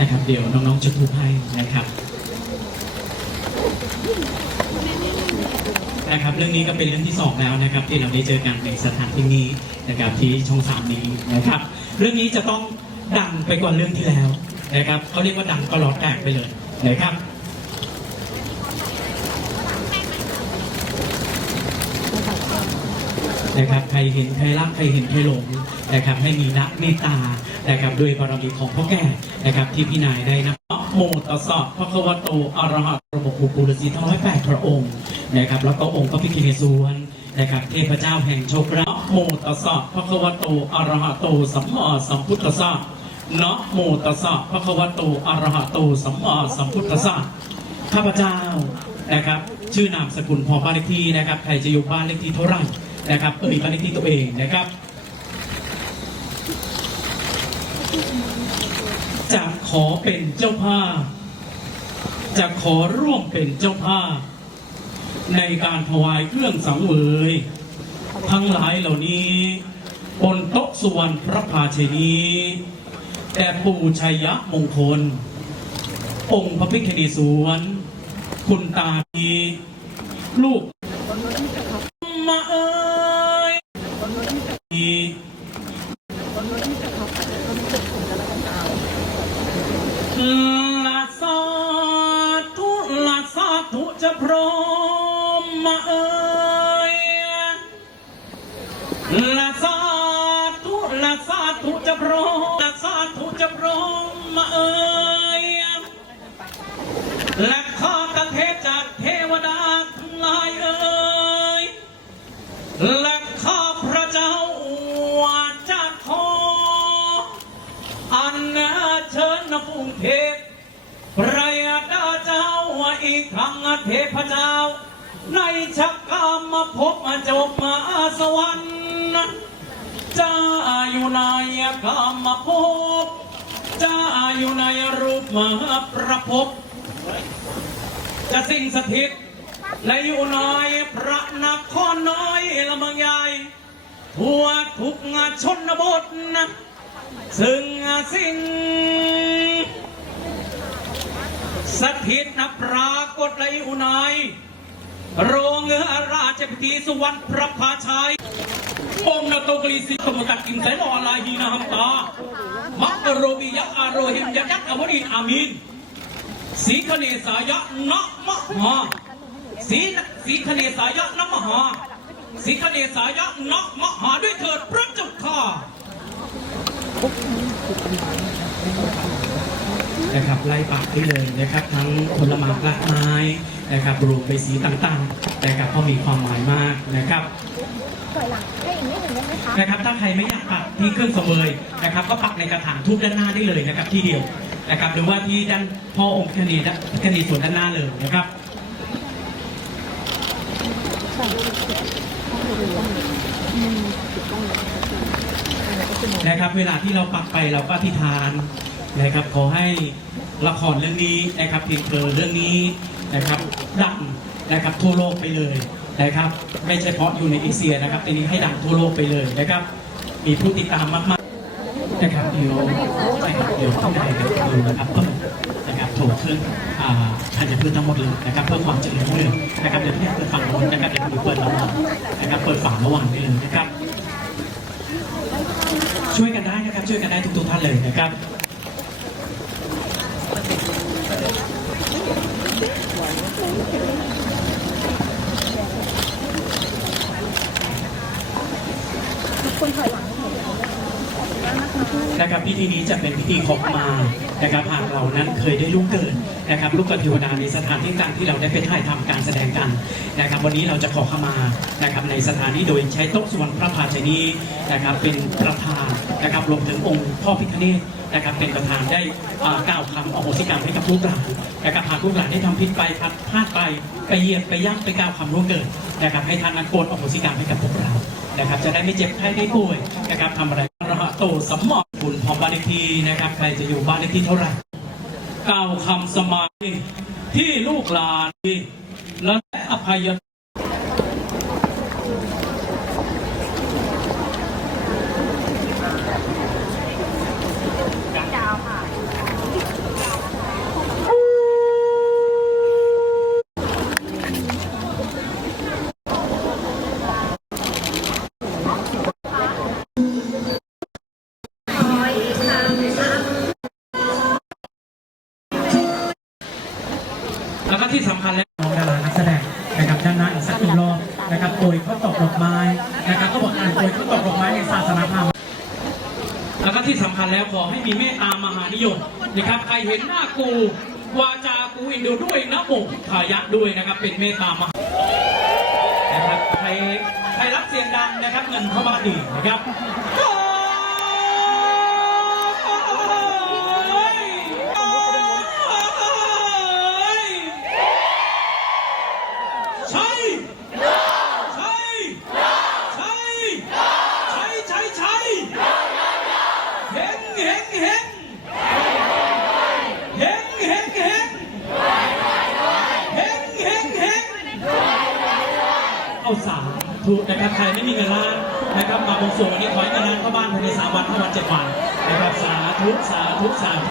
นะครับ เดี๋ยวน้องๆจะพูดให้นะครับนะครับเรื่องนี้ก็เป็นเรื่องที่สองแล้วนะครับ ที่เราได้เจอกันในสถานที่นี้นะครับที่ช่องสามนี้นะครับ เรื่องนี้จะต้องดังไปกว่าเรื่องที่แล้วนะครับเขาเรียกว่าดังตลอดแตกไปเลยนะครับ นะครับใครเห็นใครรักใครเห็นใครหลงนะครับให้มีนักเมตตานะครับด้วยบารมีของพ่อแก่นะครับที่พี่นายได้นะโมตัสสะพระควโตอระหะระบบปุรุษีทั้งร้อยแปดพระองค์นะครับแล้วก็องค์พระพิฆเนศวรนะครับเทพเจ้าแห่งโชคราโมตัสสะพระควโตอระหะโตสัมมาสัมพุทธัสสะนะโมตัสสะพระควโตอระหะโตสัมมาสัมพุทธัสสะข้าพเจ้านะครับชื่อนามสกุลพอบ้านเลขที่นะครับใครจะอยู่บ้านเลขที่เท่าไหร่ นะครับเอ่ยบ้านเลขที่ตัวเองนะครับจะขอเป็นเจ้าภาพ จะขอร่วมเป็นเจ้าภาพ ในการถวายเครื่องสังเวย ทั้งหลายเหล่านี้บนโต๊ะสุวรรณพระพาเชนีแต่ปู่ชัยยะมงคล องค์พระพิฆเนศวรคุณตาดีลูกมาเอ รมเอ้ยและข้าตะเทพจากเทวดาทั้งหลายเอ่ยและข้าพระเจ้าวาจะขออันเชิญนภูมิเทพพระยาดาเจ้าอีกครั้งเทพเจ้า ในชักกามาพบมาจบมาสวรรค์จะอยู่ในกามมาพบ จะอยู่ในรูปมหาประพบจะสิ่งสถิตและอยู่ในพระนครน้อยละเมืองใหญ่ทั่วทุกงานชนบทนะซึ่งสิ่งสถิตนะปรากฏและอยู่ในโรงเอราชพิธีสุวรรณพระพาชัยองค์นโตกลีสิกมตักกินไสนอลาฮีนาหัมตา มักกะโรบิยักอาโรหิมยักยักอวรินอามินสีคเนสายะนะมะหาสีสีคเนสายะนะมะหาสีคเนสายะนะมะหาด้วยเถิดพระเจ้าข้านะครับไล่ปากได้เลยนะครับ ทั้งผลไม้รากไม้นะครับรวมไปสีต่างๆนะครับก็มีความหมายมากนะครับ ถอยหลังให้อีกนิดหนึ่งได้ไหมคะนะครับถ้าใครไม่อยากปักที่เครื่องเสวยนะครับ ก็ปักในกระถางทูบด้านหน้าได้เลยนะครับที่เดียวนะครับ หรือว่าที่ด้านพ่อองค์คณีคณีส่วนด้านหน้าเลยนะครับนะครับเวลาที่เราปักไปเราก็อธิษฐานนะครับขอให้ละครเรื่องนี้นะครับเพียงเธอเรื่องนี้นะครับดังนะครับทั่วโลกไปเลย นะครับ ไม่ใช่เฉพาะอยู่ในเอเชียนะครับทีนี้ให้ดังทั่วโลกไปเลยนะครับ มีผู้ติดตามมากๆนะครับเดี๋ยวนะครับเดี๋ยวข้างในนะรับดูนะครับเพิ่มนะครับถูกขึ้นอ่าธัญพืชทั้งหมดเลยนะครับเพื่อความเจริญรุ่งเรืองนะครับเดี๋ยวพี่เปิดฝั่งโน้นนะครับเดี๋ยวเปิดระหว่างนะครับ เปิดฝั่งระหว่างได้เลยนะครับ ช่วยกันได้นะครับช่วยกันได้ทุกๆท่านเลยนะครับ คุณถอยหลังให้หนูนะคะ นะครับ พิธีนี้จะเป็นพิธีขอขมานะครับหากเรานั้นเคยได้ลูกเกิดนะครับลูกกับเทวดาในสถานที่ต่างที่เราได้ไปถ่ายทำการแสดงกันนะครับ วันนี้เราจะขอขมานะครับในสถานที่โดยใช้โต๊ะสุวรรณพระพาชนีนะครับเป็นประธานนะครับรวมถึงองค์พ่อพิฆเนศนะครับเป็นประธานได้กล่าวคำอโหสิกรรมให้กับลูกหลานนะครับหากลูกหลานได้ทำผิดไปพัดพลาดไปไปเหยียบไปย่ำไปกล่าวคำล่วงเกินนะครับให้ท่านนั้นโปรดอโหสิกรรมให้กับพวกเรานะครับจะได้ไม่เจ็บไข้ได้ป่วยนะครับทำอะไร ตสัมมาคุณพอบ้านเลขที่นะครับ ใครจะอยู่บ้านเลขที่เท่าไหร่กล่าวคำสมาธิที่ลูกหลานและอภัย แล้วก็ที่สำคัญแล้วน้องดารานักแสดงนะครับด้านหน้าอีกสักหนึ่งรอบนะครับโดยเขาตกดอกไม้นะครับก็บอกอ่านโดยเขาตกดอกไม้ในศาสนาพราหมณ์แล้วก็ที่สำคัญแล้วขอให้มีเมตตามหานิยมนะครับใครเห็นหน้ากูวาจากูเองดูด้วยนะโมขายะด้วยนะครับเป็นเมตตามหานะครับใครใครรับเสียงดังนะครับเงินเข้าบ้านดีนะครับ เอาสามถูกนะครับใครไม่มีเงินล้านนะครับมาบวงสรวงวันนี้ขอให้เงินล้านเข้าบ้านภายในสามวันห้าวันเจ็ดวันนะครับสาธุสาธุสาธุ